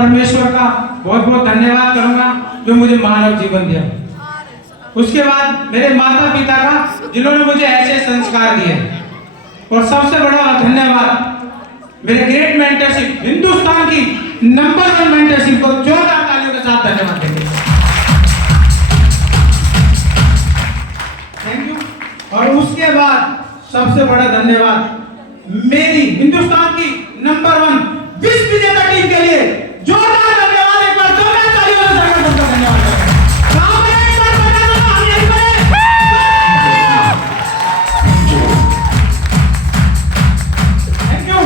परमेश्वर का बहुत बहुत धन्यवाद करूंगा जो मुझे मानव जीवन दिया। उसके बाद मेरे माता पिता का जिन्होंने मुझे ऐसे संस्कार दिए, और सबसे बड़ा धन्यवाद मेरे ग्रेट मेंटरशिप, हिंदुस्तान की नंबर 1 मेंटरशिप को जोरदार तालियों के साथ धन्यवाद देंगे। Thank you. और उसके बाद सबसे बड़ा धन्यवाद मेरी हिंदुस्तान की नंबर 1 विश्व विजेता टीम के लिए जोरदार धन्यवाद। एक बार जोरदार तालियों से धन्यवाद। Thank you.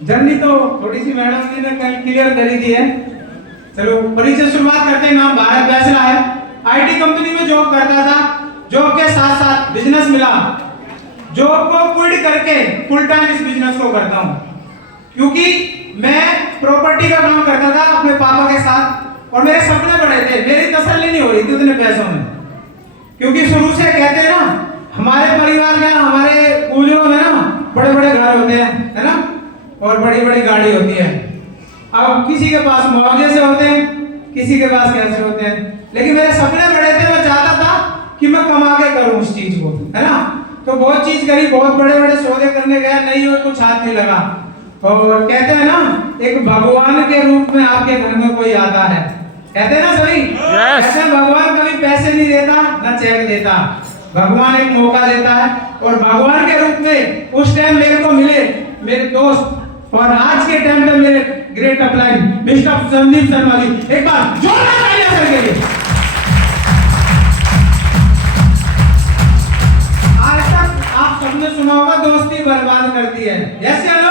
जर्नी तो थोड़ी सी मैडम जी ने कल क्लियर करी दी है। चलो परिचय शुरुआत करते हैं। नाम भारत बैसला है। आईटी कंपनी में जॉब करता था। जॉब के साथ साथ बिजनेस मिला। जॉब को क्विट करके फुल टाइम इस बिजनेस को करता हूं, क्योंकि मैं प्रॉपर्टी का काम करता था अपने पापा के साथ, और मेरे सपने बड़े थे। मेरी तसल्ली नहीं हो रही थी उतने पैसों में, क्योंकि शुरू से कहते हैं ना हमारे परिवार में, हमारे पूर्वजों में ना बड़े बड़े घर होते हैं, है ना, और बड़ी बड़ी गाड़ी होती है। अब किसी के पास मुआवजे से होते हैं, किसी के पास कैसे होते हैं, लेकिन मेरे सपने बड़े थे। मैं चाहता था कि मैं कमा के करूं उस चीज को, है ना। तो बहुत चीज करी, बहुत बड़े बड़े सौदे करने गया, नहीं हो कुछ हाथ नहीं लगा। और कहते हैं ना एक भगवान के रूप में आपके घर में कोई आता है, कहते हैं ना सभी। ऐसे भगवान कभी पैसे नहीं देता ना चेक देता, भगवान एक मौका देता है। और भगवान के रूप में उस टाइम मेरे को मिले मेरे दोस्त, और आज के टाइम पे मेरे great upline mister Sandeep Sharma ji. एक बार जोरदार तालियां सर के लिए। आज तक आप सबने सुना होगा दोस्ती बर्बाद करती है। यस या नो?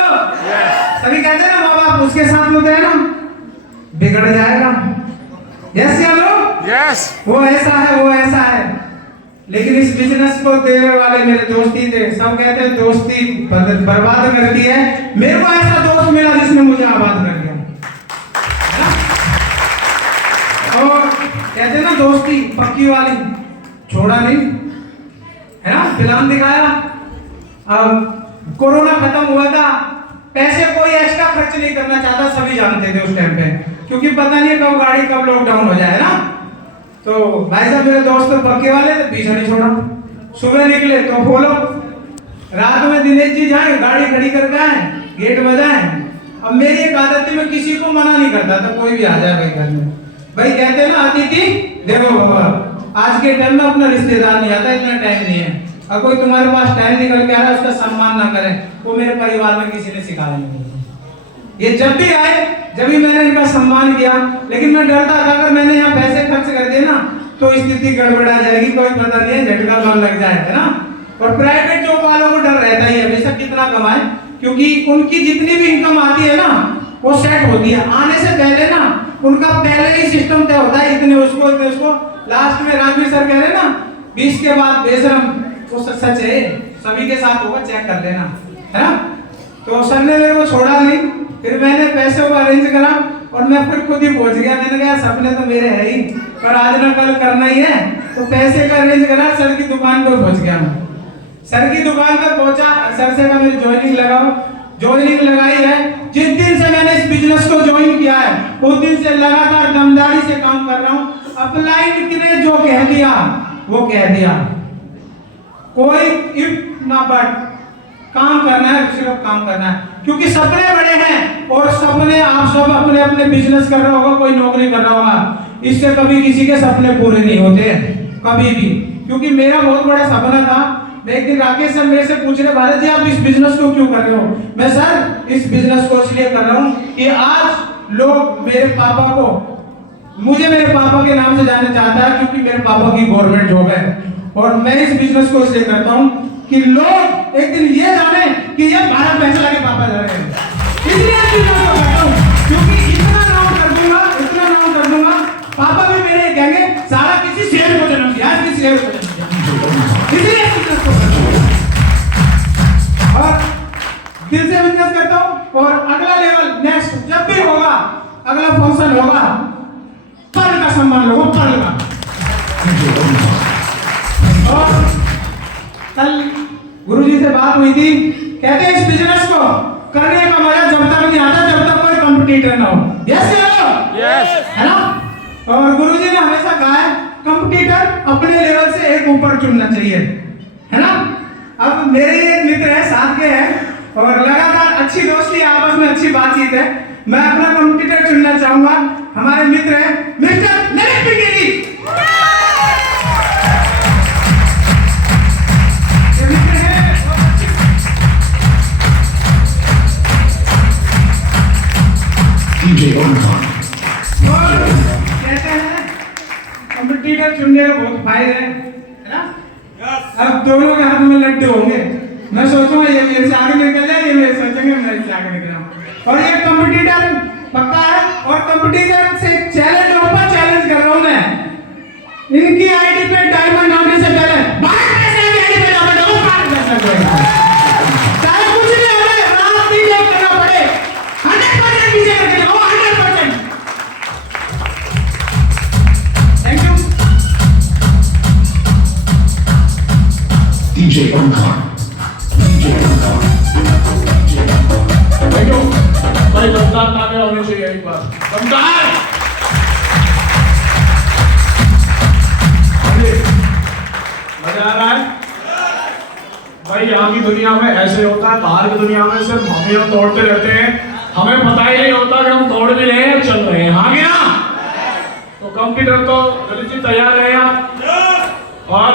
सभी कहते हैं ना माँ बाप उसके साथ होते हैं ना बिगड़ जाएगा। यस या नो? यस। वो ऐसा है, वो ऐसा है। लेकिन इस बिजनेस को देने वाले मेरे दोस्ती थे। सब कहते हैं दोस्ती बर्बाद करती है। मेरे को ऐसा दोस्त मिला जिसने मुझे आबाद कर दिया। और कहते हैं ना दोस्ती पक्की वाली, छोड़ा नहीं, है ना, फिल्म दिखाया। अब कोरोना खत्म हुआ था, पैसे कोई एक्स्ट्रा खर्च नहीं करना चाहता, सभी जानते थे उस टाइम पे, क्योंकि पता नहीं कब गाड़ी कब लॉकडाउन हो जाए ना। तो भाई साहब मेरे दोस्त तो पक्के वाले थे, पीछे नहीं छोड़ा। सुबह निकले तो फॉलो, रात में दिनेश जी जाए गाड़ी खड़ी करके आए, गेट बजाए। अब मेरी एक आदत थी, मैं किसी को मना नहीं करता था, कोई भी आ जाए भाई घर में। भाई कहते हैं ना अतिथि देवो भव। आज के टाइम में अपना रिश्तेदार नहीं आता, इतना टाइम नहीं है। अब कोई तुम्हारे पास टाइम निकल के आ रहा है उसका सम्मान ना करे, वो मेरे परिवार में किसी ने सिखाया नहीं। ये जब भी आए, जब भी मैंने इनका सम्मान किया, लेकिन मैं डरता था अगर मैंने यहाँ पैसे खर्च कर दिए ना तो स्थिति गड़बड़ा जाएगी, कोई पता नहीं है, झटका बल लग जाए, है ना। और प्राइवेट जॉब वालों को डर रहता ही है बेशक कितना कमाए, क्योंकि उनकी जितनी भी इनकम आती है ना वो सेट होती है। आने से पहले ना उनका पहले ही सिस्टम तय होता है, इतने उसको इतने उसको। लास्ट में राजवीर सर कह रहे हैं ना 20 के बाद बेशरम, वो सच है, सभी के साथ होगा, चेक कर लेना, है ना। तो सर ने मेरे को छोड़ा नहीं, फिर मैंने पैसे को अरेंज करा और मैं फिर खुद ही पहुंच गया। मैंने कहा सपने तो मेरे है ही, पर आज ना कल करना ही है, तो पैसे का अरेंज करा, सर की दुकान पर पहुंच गया मैं। सर की दुकान पर पहुंचा, सर से कहा मेरी ज्वाइनिंग लगाओ। ज्वाइनिंग लगाई है। जिस दिन से मैंने इस बिजनेस को ज्वाइन किया है उस दिन से लगातार दमदारी से काम कर रहा हूँ। अपलाइन ने जो कह दिया वो कह दिया, कोई इफ ना बट, काम करना है, सिर्फ काम करना है, क्योंकि सपने बड़े हैं। और सपने आप सब अपने अपने बिजनेस कर रहा होगा, कोई नौकरी कर रहा होगा, इससे कभी किसी के सपने पूरे नहीं होते कभी भी। क्योंकि मेरा बहुत बड़ा सपना था। एक दिन राकेश सर मेरे से पूछ रहे भारत जी आप इस बिजनेस को क्यों कर रहे हो? मैं सर इस बिजनेस को इसलिए कर रहा हूँ कि आज लोग मेरे पापा को, मुझे मेरे पापा के नाम से जाना चाहता है, क्योंकि मेरे पापा की गवर्नमेंट जॉब है। और मैं इस बिजनेस को इसलिए करता हूँ कि लोग एक दिन ये जाने कि ये भारत बैसला के पापा जा रहे हैं। इसलिए इस बिजनेस को करता हूँ, क्योंकि इतना नाम कर दूंगा, इतना नाम कर दूंगा, पापा भी मेरे कहेंगे सारा किसी शेर को जन्म दिया, किसी शेर को जन्म दिया। इसलिए इस बिजनेस को करता हूँ और दिल से बिजनेस करता हूँ। और अगला लेवल नेक्स्ट जब भी होगा, अगला फंक्शन होगा, पर्ल का सम्मान लोगों, पर्ल का। और कल गुरुजी से बात हुई थी, कहते हैं इस बिजनेस को करने का मजा जब तक नहीं आता जब तक कोई कंपटीटर ना हो। यस यस है ना। और गुरुजी ने हमेशा कहा है कंपटीटर अपने लेवल से एक ऊपर चुनना चाहिए, है ना। अब मेरे एक मित्र है, साथ के हैं और लगातार अच्छी दोस्ती, आपस में अच्छी बातचीत है। मैं अपना कंपटीटर चुनना चाहूंगा। हमारे मित्र हैं मिस्टर ललित पिंकी जी। ये मित्र हैं DJ Omkar. और कहते हैं कंपटीटर चुनने के बहुत फायदे हैं, है ना। अब दोनों के हाथ में लड्डू होंगे। मैं सोचूंगा ये मेरे से आगे निकल जाए, ये मेरे सोचेंगे मैं इससे आगे निकल जाऊं। और ये कंपटीटर पक्का है और कंपटीटर से चैलेंज ऊपर चैलेंज कर रहा हूं मैं। इनकी आईडी पे डायमंड होने से पहले 12% की आईडी पे डायमंड हो 5% होगा। चाहे कुछ भी हो जाए, रात दिन जॉब करना पड़े, 100% पीछे करके जाओ, 100%। Thank you. DJ Omkar. DJ Omkar. भाई तो भाई दमदार तालियां होनी चाहिए एक बार, दमदार। मजा आ रहा है भाई। यहाँ की दुनिया में ऐसे होता है, बाहर की दुनिया में सिर्फ हम ही दौड़ते रहते हैं, हमें पता ही नहीं होता कि हम दौड़ भी रहे हैं चल रहे हैं। हाँ गया तो कंप्यूटर तो ललित जी तैयार है आप और